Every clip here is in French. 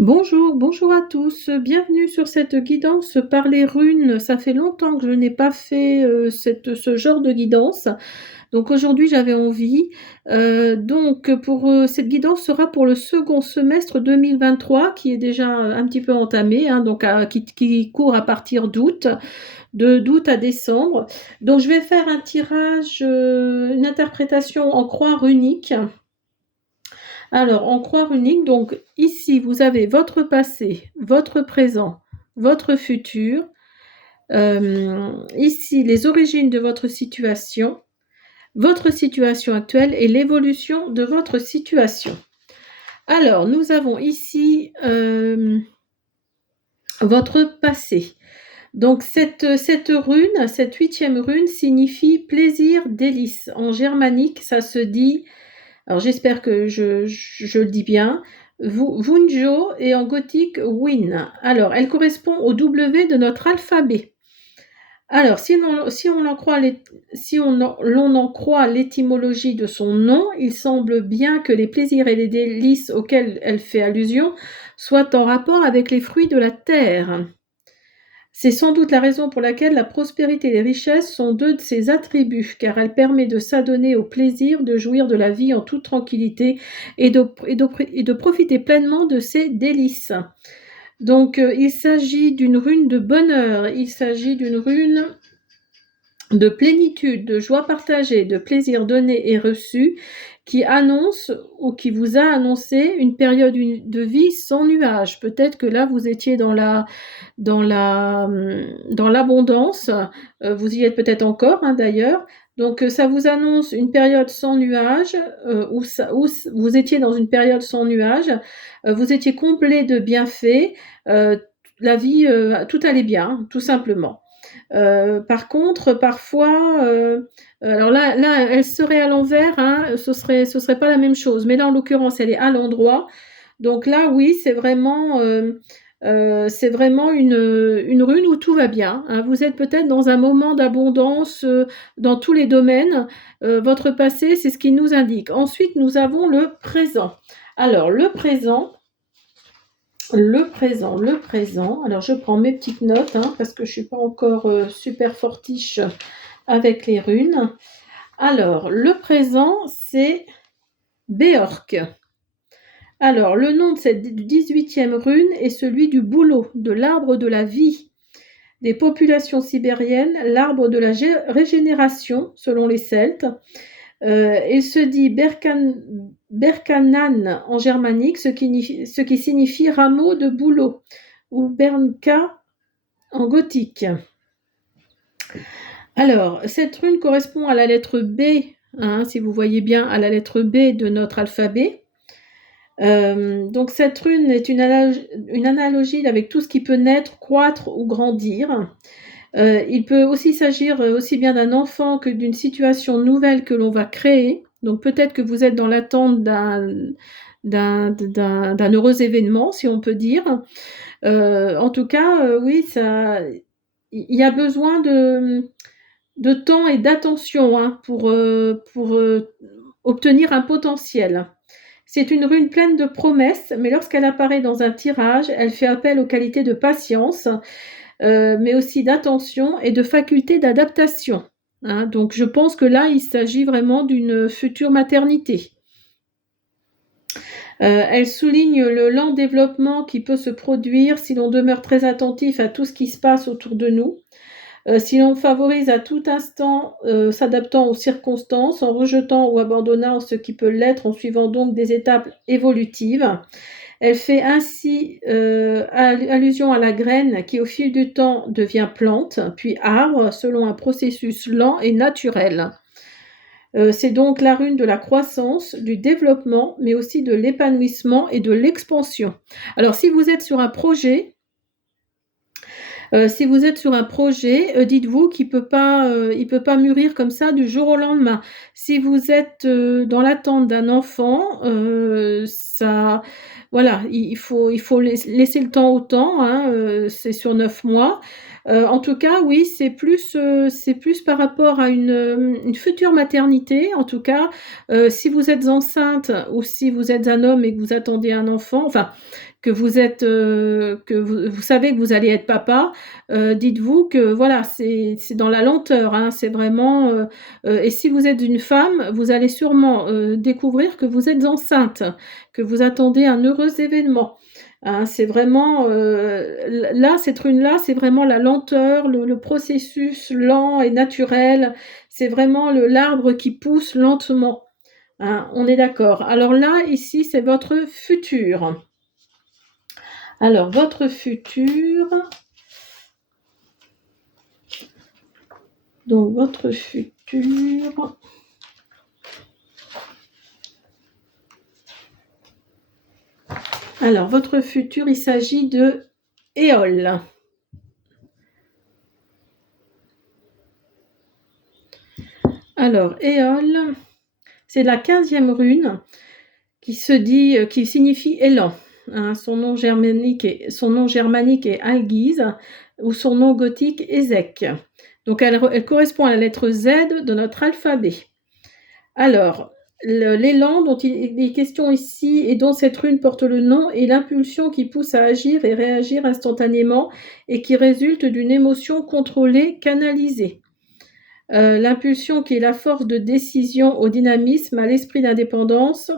Bonjour, bonjour à tous, bienvenue sur cette guidance par les runes. Ça fait longtemps que je n'ai pas fait ce genre de guidance. Donc aujourd'hui j'avais envie. Cette guidance sera pour le second semestre 2023 qui est déjà un petit peu entamé, hein, qui court à partir d'août à décembre. Donc je vais faire un tirage, une interprétation en croix runique. Alors, en croix runique, donc ici, vous avez votre passé, votre présent, votre futur. Ici, les origines de votre situation actuelle et l'évolution de votre situation. Alors, nous avons ici votre passé. Donc, cette rune, cette 8e rune, signifie plaisir, délice. En germanique, ça se dit. Alors j'espère que je le dis bien. Wunjo et en gothique Win. Alors elle correspond au W de notre alphabet. Alors l'on en croit l'étymologie de son nom, il semble bien que les plaisirs et les délices auxquels elle fait allusion soient en rapport avec les fruits de la terre. C'est sans doute la raison pour laquelle la prospérité et les richesses sont deux de ses attributs, car elle permet de s'adonner au plaisir de jouir de la vie en toute tranquillité et de profiter pleinement de ses délices. Donc, il s'agit d'une rune de bonheur, il s'agit d'une rune de plénitude, de joie partagée, de plaisir donné et reçu, qui annonce ou qui vous a annoncé une période de vie sans nuages. Peut-être que là, vous étiez dans l'abondance, vous y êtes peut-être encore, hein, d'ailleurs. Donc, ça vous annonce une période sans nuages, où vous étiez dans une période sans nuages, vous étiez complet de bienfaits, la vie, tout allait bien, tout simplement. Par contre, parfois, alors là, elle serait à l'envers, hein, ce serait pas la même chose. Mais là, en l'occurrence, elle est à l'endroit. Donc là, oui, c'est vraiment une rune où tout va bien, hein. Vous êtes peut-être dans un moment d'abondance dans tous les domaines. Votre passé, c'est ce qui nous indique. Ensuite, nous avons le présent. Alors, le présent. Alors, je prends mes petites notes, hein, parce que je suis pas encore super fortiche avec les runes. Alors, le présent, c'est Béorc. Alors, le nom de cette 18e rune est celui du bouleau, de l'arbre de la vie. Des populations sibériennes, l'arbre de la régénération, selon les Celtes. Il se dit Berkanan en germanique, ce qui signifie rameau de bouleau, ou Bernka en gothique. Alors, cette rune correspond à la lettre B, hein, si vous voyez bien, à la lettre B de notre alphabet. Donc cette rune est une analogie avec tout ce qui peut naître, croître ou grandir. Il peut aussi s'agir aussi bien d'un enfant que d'une situation nouvelle que l'on va créer. Donc peut-être que vous êtes dans l'attente d'un heureux événement, si on peut dire. En tout cas, oui, il y a besoin de temps et d'attention, hein, pour obtenir un potentiel. C'est une rune pleine de promesses, mais lorsqu'elle apparaît dans un tirage, elle fait appel aux qualités de patience, mais aussi d'attention et de faculté d'adaptation, hein. Donc je pense que là, il s'agit vraiment d'une future maternité. Elle souligne le lent développement qui peut se produire si l'on demeure très attentif à tout ce qui se passe autour de nous. Si l'on favorise à tout instant s'adaptant aux circonstances, en rejetant ou abandonnant ce qui peut l'être, en suivant donc des étapes évolutives. Elle fait ainsi allusion à la graine qui au fil du temps devient plante, puis arbre, selon un processus lent et naturel. C'est donc la rune de la croissance, du développement, mais aussi de l'épanouissement et de l'expansion. Alors si vous êtes sur un projet, dites-vous qu'il peut pas mûrir comme ça du jour au lendemain. Si vous êtes dans l'attente d'un enfant, voilà, il faut laisser le temps au temps, hein, c'est sur 9 mois. En tout cas, oui, c'est plus par rapport à une future maternité. En tout cas, si vous êtes enceinte ou si vous êtes un homme et que vous attendez un enfant, enfin, que vous êtes, que vous savez que vous allez être papa, dites-vous que voilà, c'est dans la lenteur, hein, c'est vraiment, et si vous êtes une femme, vous allez sûrement, découvrir que vous êtes enceinte, que vous attendez un heureux événement. Hein, c'est vraiment, là, cette rune-là, c'est vraiment la lenteur, le processus lent et naturel. C'est vraiment l'arbre qui pousse lentement. Hein, on est d'accord. Alors là, ici, c'est votre futur. Alors, votre futur. Donc, votre futur. Alors, votre futur, il s'agit de Éole. Alors, Éole, c'est la 15e rune qui signifie élan. Hein, son nom germanique est Algise ou son nom gothique Ezek. Donc, elle correspond à la lettre Z de notre alphabet. Alors, l'élan dont il est question ici et dont cette rune porte le nom est l'impulsion qui pousse à agir et réagir instantanément et qui résulte d'une émotion contrôlée, canalisée. L'impulsion qui est la force de décision au dynamisme, à l'esprit d'indépendance.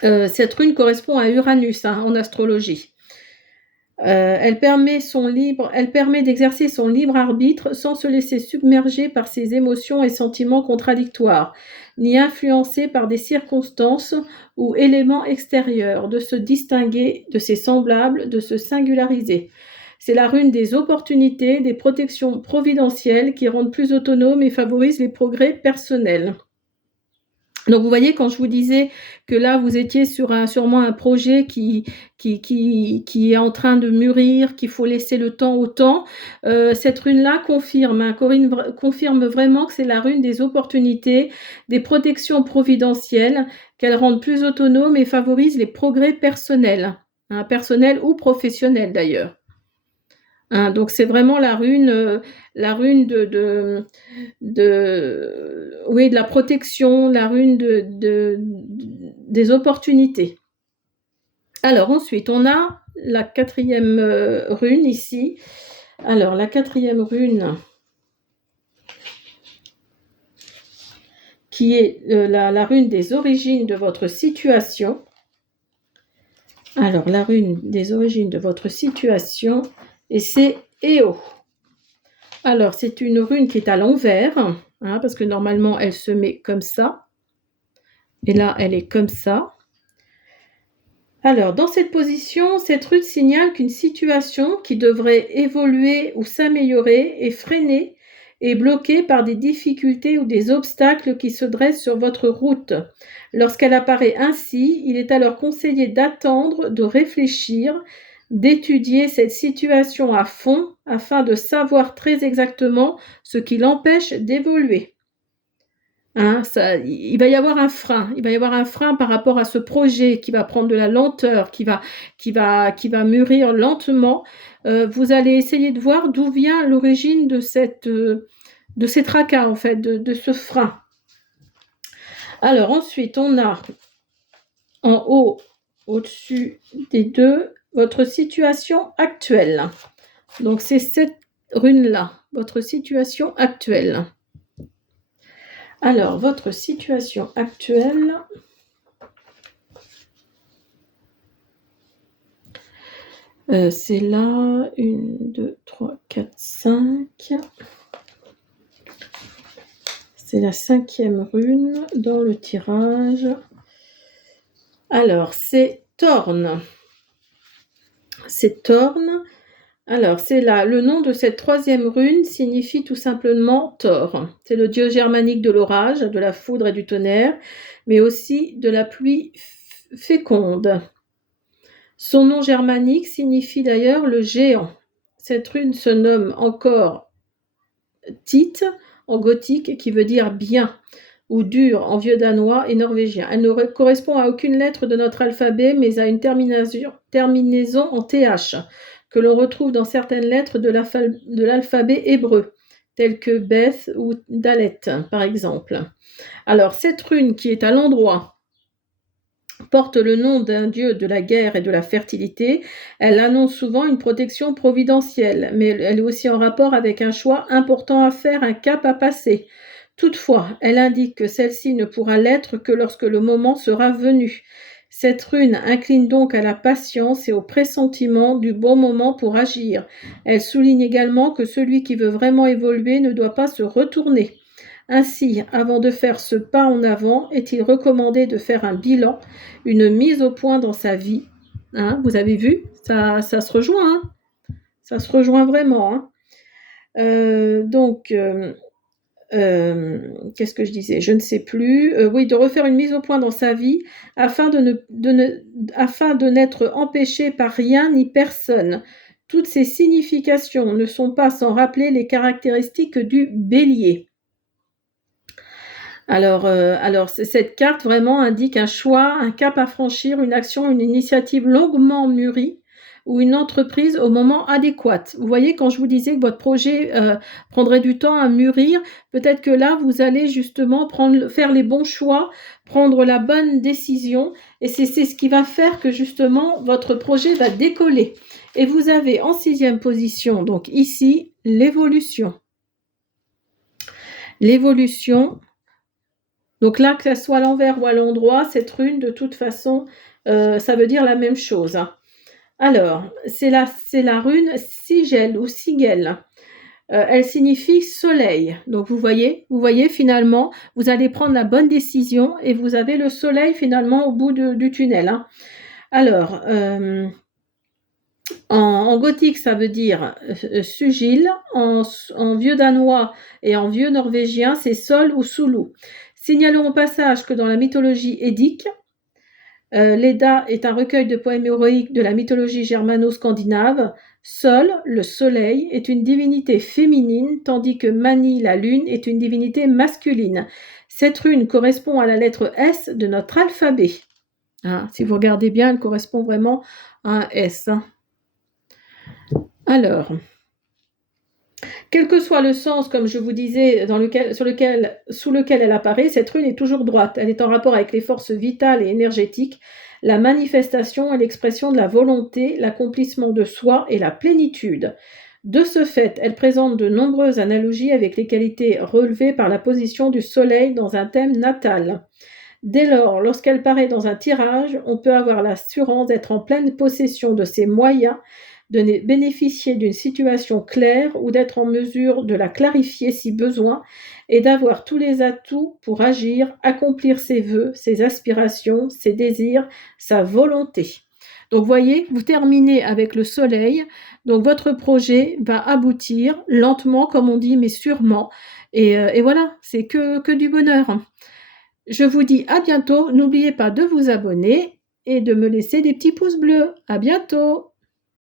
Cette rune correspond à Uranus en astrologie. Elle permet d'exercer son libre arbitre sans se laisser submerger par ses émotions et sentiments contradictoires, ni influencer par des circonstances ou éléments extérieurs, de se distinguer de ses semblables, de se singulariser. C'est la rune des opportunités, des protections providentielles qui rendent plus autonomes et favorisent les progrès personnels. Donc vous voyez, quand je vous disais que là vous étiez sur sûrement un projet qui est en train de mûrir, qu'il faut laisser le temps au temps, cette rune-là confirme, confirme vraiment que c'est la rune des opportunités, des protections providentielles, qu'elle rend plus autonome et favorise les progrès personnels, personnels ou professionnels d'ailleurs. Hein, donc c'est vraiment la rune de la protection, la rune des opportunités. Alors ensuite, on a la 4e rune ici. Alors la 4e rune qui est la rune des origines de votre situation. Alors la rune des origines de votre situation, et c'est Eo. Alors c'est une rune qui est à l'envers, parce que normalement elle se met comme ça, et là elle est comme ça. Alors dans cette position, cette rune signale qu'une situation qui devrait évoluer ou s'améliorer est freinée et bloquée par des difficultés ou des obstacles qui se dressent sur votre route. Lorsqu'elle apparaît ainsi, il est alors conseillé d'attendre, de réfléchir, d'étudier cette situation à fond afin de savoir très exactement ce qui l'empêche d'évoluer. Il va y avoir un frein par rapport à ce projet qui va prendre de la lenteur, qui va mûrir lentement. Vous allez essayer de voir d'où vient l'origine de ces tracas, en fait, de ce frein. Alors ensuite, on a en haut, au-dessus des deux, votre situation actuelle. Donc c'est cette rune-là, votre situation actuelle. Alors, votre situation actuelle, c'est là, 1, 2, 3, 4, 5. C'est la 5e rune dans le tirage. Alors, c'est Thorn. C'est Thorn. Alors, c'est là, le nom de cette 3e rune signifie tout simplement Thor. C'est le dieu germanique de l'orage, de la foudre et du tonnerre, mais aussi de la pluie féconde. Son nom germanique signifie d'ailleurs le géant. Cette rune se nomme encore Tit en gothique, qui veut dire bien, ou dur en vieux danois et norvégien. Elle ne correspond à aucune lettre de notre alphabet, mais à une terminaison en TH, que l'on retrouve dans certaines lettres de l'alphabet hébreu, telles que Beth ou Dalet, par exemple. Alors, cette rune qui est à l'endroit porte le nom d'un dieu de la guerre et de la fertilité. Elle annonce souvent une protection providentielle, mais elle est aussi en rapport avec un choix important à faire, un cap à passer. Toutefois, elle indique que celle-ci ne pourra l'être que lorsque le moment sera venu. Cette rune incline donc à la patience et au pressentiment du bon moment pour agir. Elle souligne également que celui qui veut vraiment évoluer ne doit pas se retourner. Ainsi, avant de faire ce pas en avant, est-il recommandé de faire un bilan, une mise au point dans sa vie. Hein, vous avez vu, ça se rejoint, hein, ça se rejoint vraiment. Hein. Donc, qu'est-ce que je disais? Je ne sais plus. Oui, de refaire une mise au point dans sa vie afin afin de n'être empêché par rien ni personne. Toutes ces significations ne sont pas sans rappeler les caractéristiques du bélier. Alors, cette carte vraiment indique un choix, un cap à franchir, une action, une initiative longuement mûrie ou une entreprise au moment adéquat. Vous voyez, quand je vous disais que votre projet prendrait du temps à mûrir, peut-être que là, vous allez justement faire les bons choix, prendre la bonne décision, et c'est ce qui va faire que justement, votre projet va décoller. Et vous avez en 6e position, donc ici, l'évolution. L'évolution. Donc là, que ça soit à l'envers ou à l'endroit, cette rune, de toute façon, ça veut dire la même chose. Hein. Alors, c'est la rune Sigel ou Sigel. Elle signifie soleil. Donc vous voyez finalement, vous allez prendre la bonne décision et vous avez le soleil finalement au bout du tunnel. Hein. Alors, en gothique, ça veut dire Sugil. En vieux danois et en vieux norvégien, c'est Sol ou Sulu. Signalons au passage que dans la mythologie édique, l'Edda est un recueil de poèmes héroïques de la mythologie germano-scandinave. Sol, le soleil, est une divinité féminine, tandis que Mani, la lune, est une divinité masculine. Cette rune correspond à la lettre S de notre alphabet. Hein, si vous regardez bien, elle correspond vraiment à un S. Hein. Alors, quel que soit le sens, comme je vous disais, sous lequel elle apparaît, cette rune est toujours droite. Elle est en rapport avec les forces vitales et énergétiques, la manifestation et l'expression de la volonté, l'accomplissement de soi et la plénitude. De ce fait, elle présente de nombreuses analogies avec les qualités relevées par la position du soleil dans un thème natal. Dès lors, lorsqu'elle paraît dans un tirage, on peut avoir l'assurance d'être en pleine possession de ses moyens, de bénéficier d'une situation claire ou d'être en mesure de la clarifier si besoin et d'avoir tous les atouts pour agir, accomplir ses vœux, ses aspirations, ses désirs, sa volonté. Donc voyez, vous terminez avec le soleil, donc votre projet va aboutir lentement comme on dit, mais sûrement. Et voilà, c'est que du bonheur. Je vous dis à bientôt, n'oubliez pas de vous abonner et de me laisser des petits pouces bleus. À bientôt!